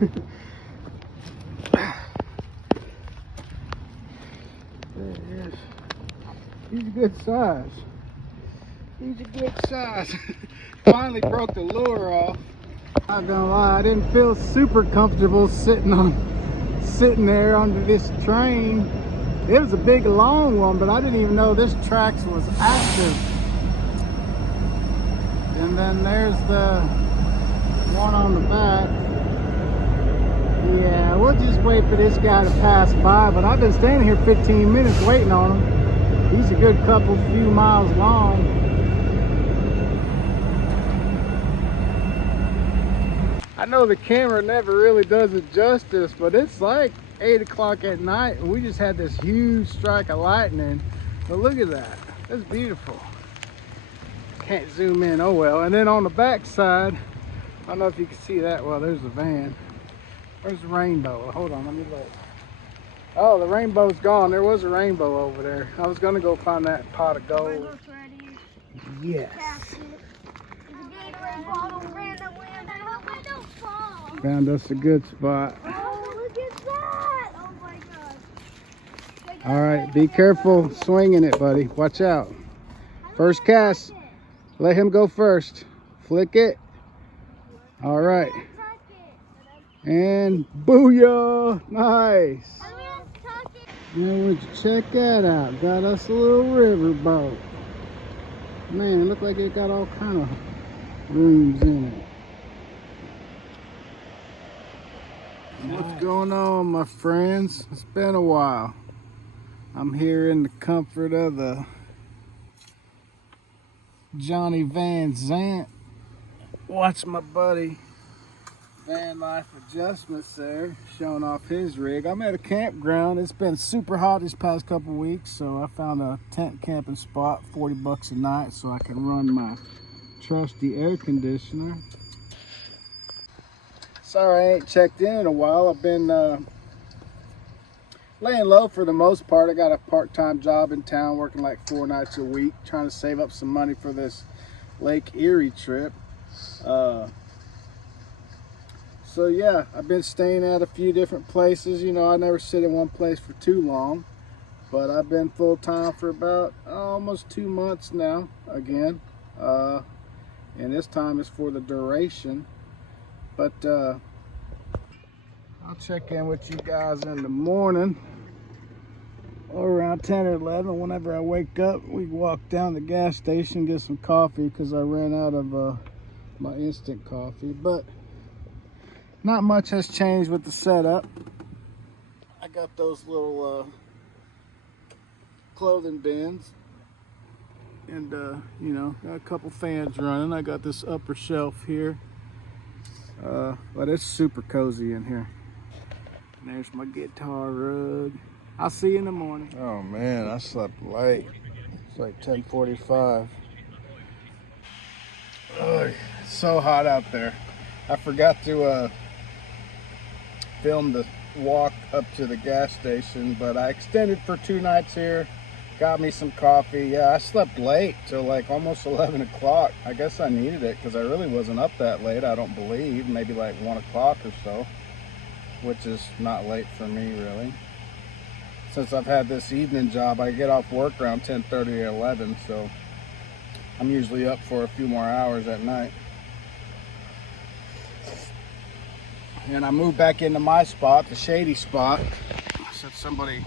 There he is. He's a good size. He's a good size. Finally broke the lure off. Not gonna lie, I didn't feel super comfortable sitting there under this train. It was a big long one, but I didn't even know this tracks was active. And then there's the one on the back. Yeah, we'll just wait for this guy to pass by, but I've been standing here 15 minutes waiting on him. He's a good few miles long. I know the camera never really does it justice, but it's like 8 o'clock at night and we just had this huge strike of lightning. But look at that, that's beautiful. Can't zoom in, oh well. And then on the back side, I don't know if you can see that well, there's the van. Where's the rainbow? Hold on, let me look. Oh, the rainbow's gone. There was a rainbow over there. I was gonna go find that pot of gold. Yes. Found us a good spot. Oh, look at that! Oh my gosh. All right, be careful swinging it, buddy. Watch out. First cast. Let him go first. Flick it. All right. And booyah! Nice. Now would you check that out? Got us a little river boat. Man, it looked like it got all kind of rooms in it. What's going on, my friends? It's been a while. I'm here in the comfort of the Johnny Van Zant. Watch my buddy Van Life Adjustments there, showing off his rig. I'm at a campground. It's been super hot this past couple weeks, so I found a tent camping spot, 40 bucks a night, so I can run my trusty air conditioner. Sorry I ain't checked in a while. I've been laying low for the most part. I got a part-time job in town, working like 4 nights a week, trying to save up some money for this Lake Erie trip. So yeah, I've been staying at a few different places. You know, I never sit in one place for too long, but I've been full-time for about almost 2 months now again. And this time is for the duration. But I'll check in with you guys in the morning or around 10 or 11. Whenever I wake up, we walk down to the gas station, get some coffee because I ran out of my instant coffee. But not much has changed with the setup. I got those little clothing bins and you know, got a couple fans running. I got this upper shelf here. But it's super cozy in here. And there's my guitar rug. I'll see you in the morning. Oh man, I slept late. It's like 10:45. Oh, it's so hot out there. I forgot to film the walk up to the gas station, but I extended for 2 nights here. Got me some coffee. Yeah, I slept late till like almost 11 o'clock. I guess I needed it because I really wasn't up that late, I don't believe. Maybe like 1 o'clock or so, which is not late for me really. Since I've had this evening job, I get off work around 10:30 or 11, so I'm usually up for a few more hours at night. And I moved back into my spot, the shady spot. Since somebody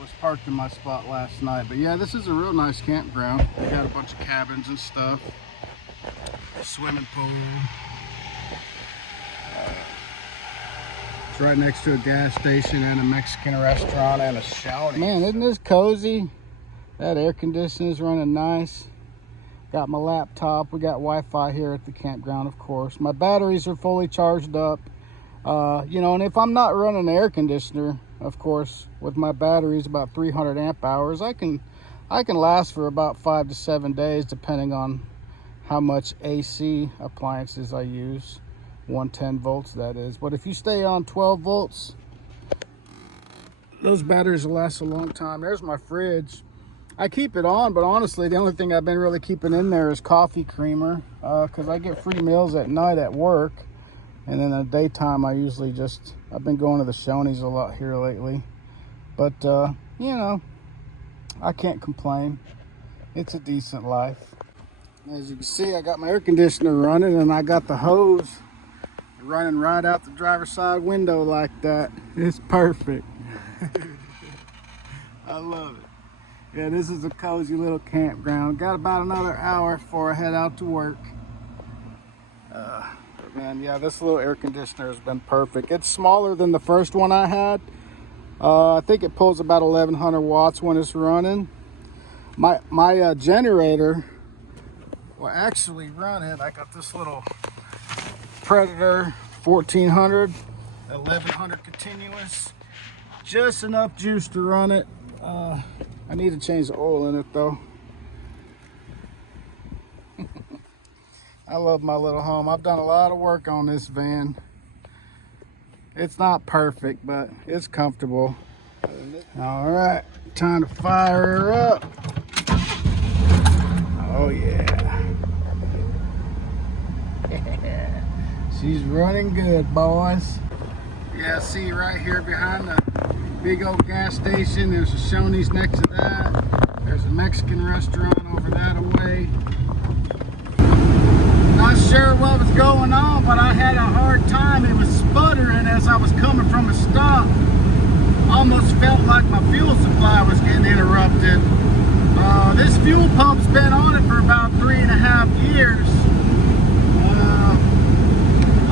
was parked in my spot last night. But yeah, this is a real nice campground. We got a bunch of cabins and stuff, a swimming pool. It's right next to a gas station and a Mexican restaurant and a Shawty. Man, isn't this cozy? That air conditioning is running nice. Got my laptop. We got Wi-Fi here at the campground, of course. My batteries are fully charged up. You know, and if I'm not running the air conditioner, of course, with my batteries about 300 amp hours, I can last for about 5 to 7 days, depending on how much AC appliances I use. 110 volts, that is. But if you stay on 12 volts, those batteries will last a long time. There's my fridge. I keep it on, but honestly, the only thing I've been really keeping in there is coffee creamer, because I get free meals at night at work. And then in the daytime, I usually I've been going to the Shoney's a lot here lately. But, you know, I can't complain. It's a decent life. As you can see, I got my air conditioner running and I got the hose running right out the driver's side window like that. It's perfect. I love it. Yeah, this is a cozy little campground. Got about another hour before I head out to work. But man, yeah, this little air conditioner has been perfect. It's smaller than the first one I had. I think it pulls about 1100 watts when it's running. My generator will actually run it. I got this little Predator 1400, 1100 continuous. Just enough juice to run it. I need to change the oil in it though. I love my little home. I've done a lot of work on this van. It's not perfect, but it's comfortable. All right, time to fire her up. Oh yeah. She's running good, boys. Yeah, see right here behind the big old gas station, there's a Shoney's next to that. There's a Mexican restaurant over that away. Not sure what was going on, but I had a hard time. It was sputtering as I was coming from a stop. Almost felt like my fuel supply was getting interrupted. This fuel pump's been on it for about 3.5 years.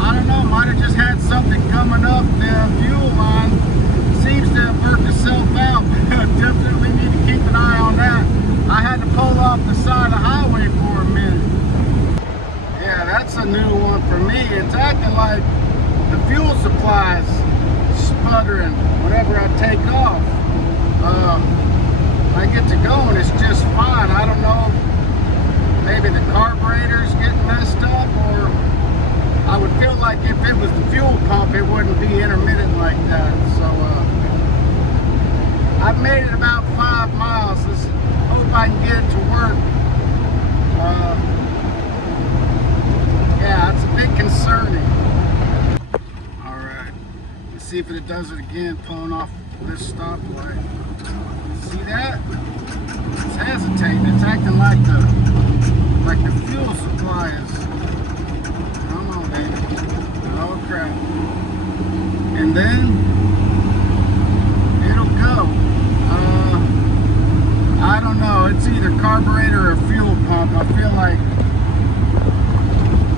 I don't know, might have just had something coming up the fuel line. Seems to have worked itself out. Definitely need to keep an eye on that. I had to pull off the side of the highway for a minute. Yeah, that's a new one for me. It's acting like the fuel supply's sputtering whenever I take off. I get to going, it's just fine. I don't know, maybe the carburetor's getting messed up, or I would feel like if it was the fuel pump, it wouldn't be intermittent like that. So I've made it about 5 miles. Let's hope I can get it to work. Yeah, it's a bit concerning. All right, let's see if it does it again, pulling off this stoplight. See that? It's hesitating. It's acting like the fuel supply is. Come on, baby. Oh crap. And then it'll go. I don't know. It's either carburetor or fuel pump. I feel like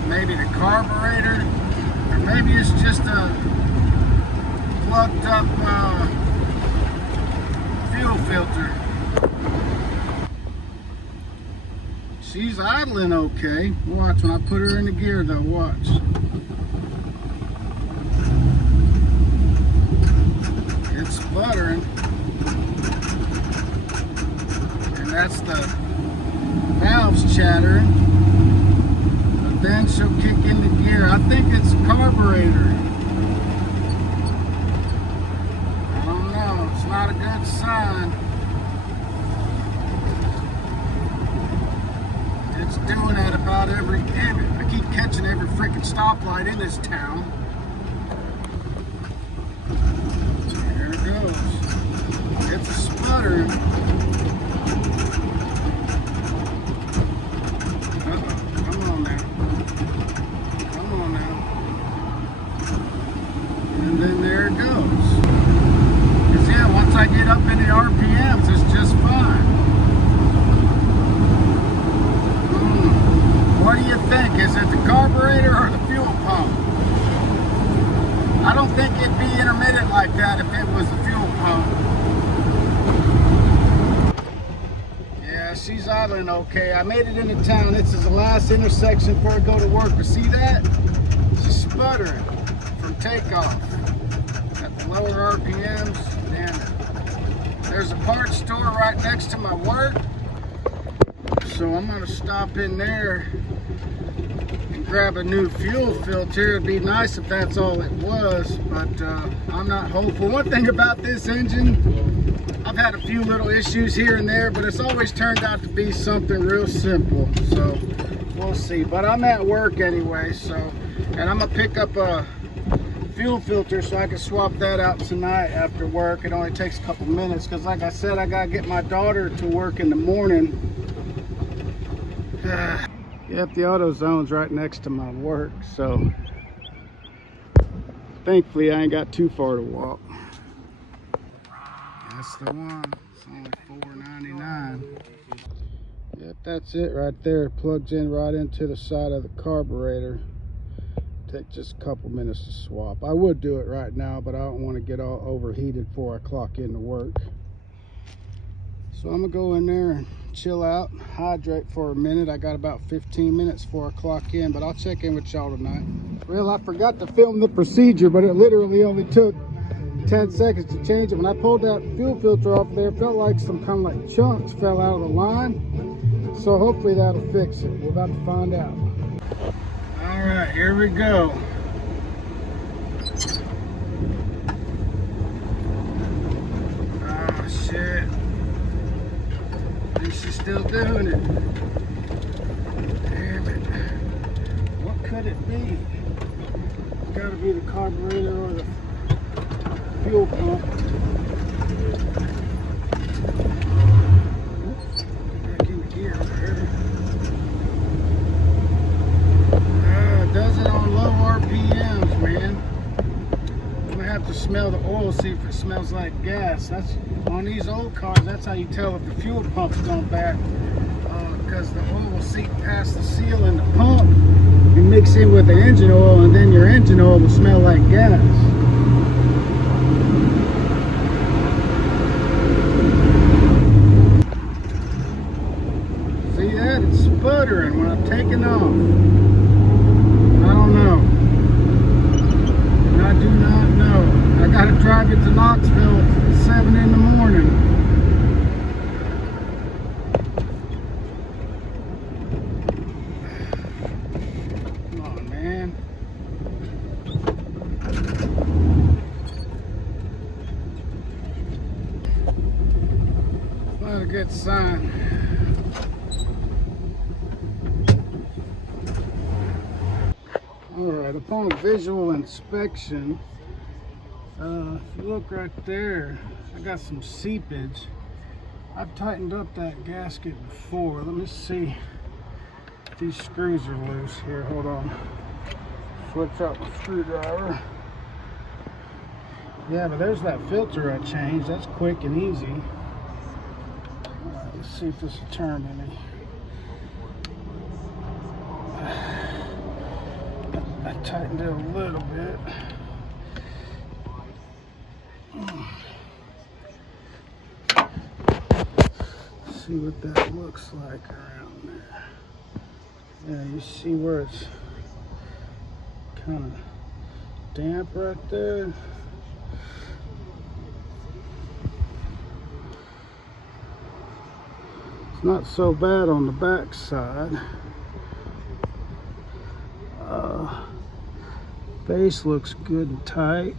maybe the carburetor, or maybe it's just a plugged up fuel filter. She's idling okay. Watch when I put her in the gear though, watch. It's sputtering. And that's the valves chattering. But then she'll kick into gear. I think it's carburetor. I don't know, it's not a good sign. It's doing that about every, I keep catching every freaking stoplight in this town. There it goes. It's a sputter. Come on now. Come on now. And then there it goes. Because yeah, once I get up in the RPMs, it's just fine. What do you think? Is it the carburetor or the fuel pump? I don't think it'd be intermittent like that if it was the fuel pump. Yeah, she's idling okay. I made it into town. This is the last intersection before I go to work. But see that? She's sputtering from takeoff. At the lower RPMs. And there's a parts store right next to my work. So I'm gonna stop in there and grab a new fuel filter. It'd be nice if that's all it was, but I'm not hopeful. One thing about this engine, I've had a few little issues here and there, but it's always turned out to be something real simple. So we'll see. But I'm at work anyway, so And I'm gonna pick up a fuel filter so I can swap that out tonight after work. It only takes a couple minutes because, like I said, I gotta get my daughter to work in the morning. Yep, the AutoZone's right next to my work, so thankfully I ain't got too far to walk. That's the one. It's only $4.99. Yep, that's it right there. It plugs in right into the side of the carburetor. Take just a couple minutes to swap. I would do it right now, but I don't want to get all overheated before I clock into work. So I'm gonna go in there and chill out, hydrate for a minute. I got about 15 minutes before I clock in, but I'll check in with y'all tonight. Well, I forgot to film the procedure, but it literally only took 10 seconds to change it. When I pulled that fuel filter off there, it felt like some kind of like chunks fell out of the line. So hopefully that'll fix it. We're about to find out. All right, here we go. Oh shit. She's still doing it. Damn it. What could it be? It's gotta be the carburetor or the fuel pump. Back in gear already. It does it on low RPMs, man. I'm gonna have to smell the oil, see if it smells like gas. That's on these old cars. That's how you tell if the fuel pump's gone bad, because the oil will seep past the seal in the pump and mix in with the engine oil, and then your engine oil will smell like gas. See that? It's sputtering when I'm taking off. I don't know. I do not know. I gotta drive it to Knoxville at 7 in the morning. Come on, man. Not a good sign. Alright, upon visual inspection, if you look right there, I got some seepage. I've tightened up that gasket before. Let me see if these screws are loose here. Hold on. Switch out my screwdriver. Yeah, but there's that filter I changed. That's quick and easy. Alright, let's see if this will turn any. I tightened it a little bit. See what that looks like around there. Yeah, you see where it's kind of damp right there. It's not so bad on the back side. Base looks good and tight.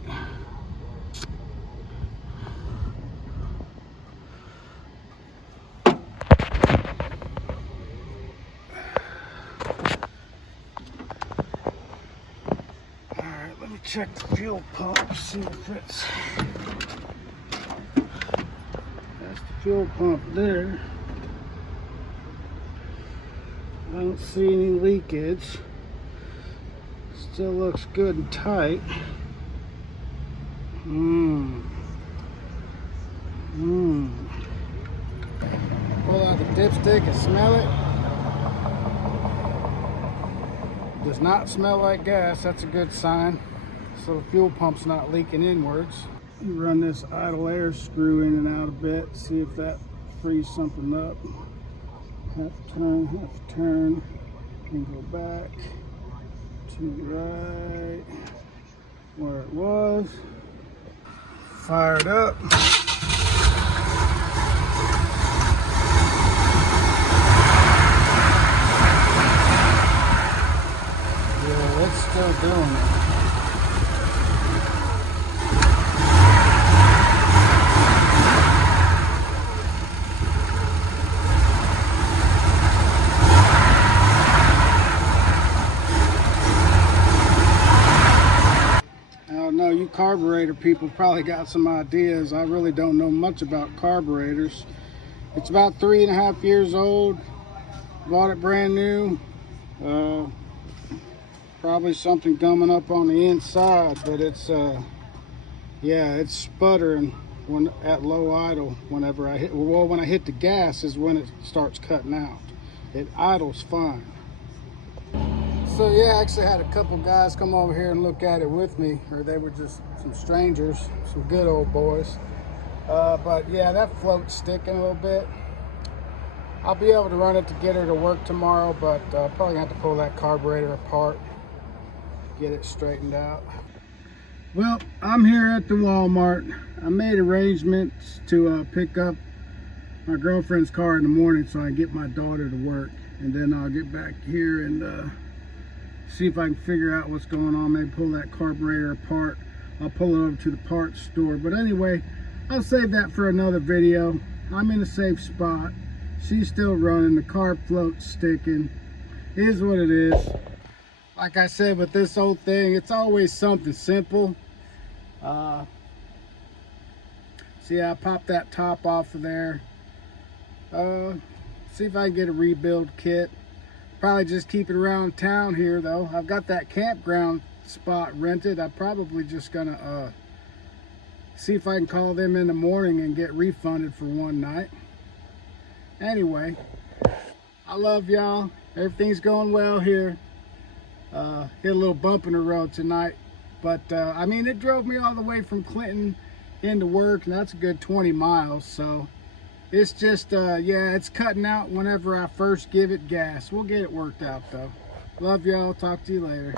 Alright, let me check the fuel pump, see if it's... That's the fuel pump there. I don't see any leakage. Still looks good and tight. Pull out the dipstick and smell it. Does not smell like gas. That's a good sign. So the fuel pump's not leaking inwards. You run this idle air screw in and out a bit. See if that frees something up. Half turn, and go back to right where it was. Fire it up. Yeah, it's still doing it. carburetor people probably got some ideas. I really don't know much about carburetors. It's about 3.5 years old. Bought it brand new. Probably something gumming up on the inside, but it's yeah, it's sputtering when at low idle. Whenever I hit, well, when I hit the gas is when it starts cutting out. It idles fine. So yeah, I actually had a couple guys come over here and look at it with me, or they were just some strangers, some good old boys. But yeah, that float's sticking a little bit. I'll be able to run it to get her to work tomorrow, but probably have to pull that carburetor apart, get it straightened out. Well, I'm here at the Walmart. I made arrangements to pick up my girlfriend's car in the morning so I can get my daughter to work, and then I'll get back here and see if I can figure out what's going on. Maybe pull that carburetor apart. I'll pull it over to the parts store. But anyway, I'll save that for another video. I'm in a safe spot. She's still running. The car float's sticking. It is what it is. Like I said, with this whole thing, it's always something simple. See, I popped that top off of there. See if I can get a rebuild kit. Probably just keep it around town here though. I've got that campground spot rented. I'm probably just gonna see if I can call them in the morning and get refunded for one night. Anyway, I love y'all. Everything's going well here. Hit a little bump in the road tonight, but I mean, it drove me all the way from Clinton into work, and that's a good 20 miles. So it's just yeah, it's cutting out whenever I first give it gas. We'll get it worked out though. Love y'all. Talk to you later.